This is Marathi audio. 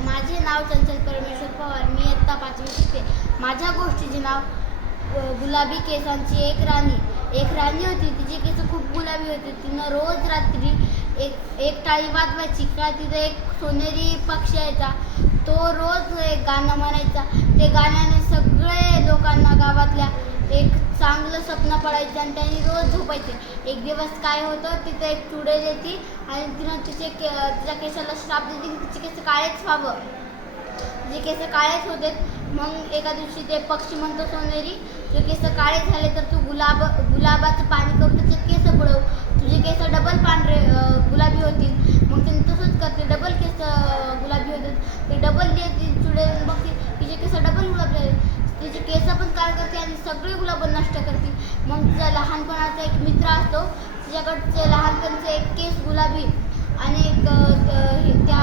नमस्कार, माझे नाव चंचल परमेश्वर पवार. मी इयत्ता 5वी शिकते. माझ्या गोष्टीचे नाव गुलाबी केसांची एक राणी होती. तिचे केस खूप गुलाबी होते. तिनं रोज रात्री एक टाळी वाजवायची का तिथं एक सोनेरी पक्षी यायचा. तो रोज एक गाणं म्हणायचा. ते गाण्याने सगळे लोकांना गावातल्या एक चांगलं स्वप्न पडायचं आणि त्यांनी रोज झोपायचे. एक दिवस काय होतं, तिथं एक चुडेल येते आणि तिनं तिच्या केसाला श्राप देते की तिचे केस काळेच व्हावं. तिचे केस काळेच होते. मग एका दिवशी ते पक्षी म्हणतो सोनेरी, तुझे केस काळे झाले तर तू गुलाबाचं पाणी करून त्याचे केस बुडव, तुझे केस डबल पांढरे गुलाबी होतील. मग तिने तसंच करते, डबल केस गुलाबी होतात. ते डबल येते चुडेल, बघते तिचे केस डबल गुलाबी झाले. तिचे केस पण काळ करते आणि सगळे गुलाब नष्ट करते. मग तिचा लहानपणाचा एक मित्र असतो, तिच्याकडचे लहानपणीचे एक केस गुलाबी आणि एक त्या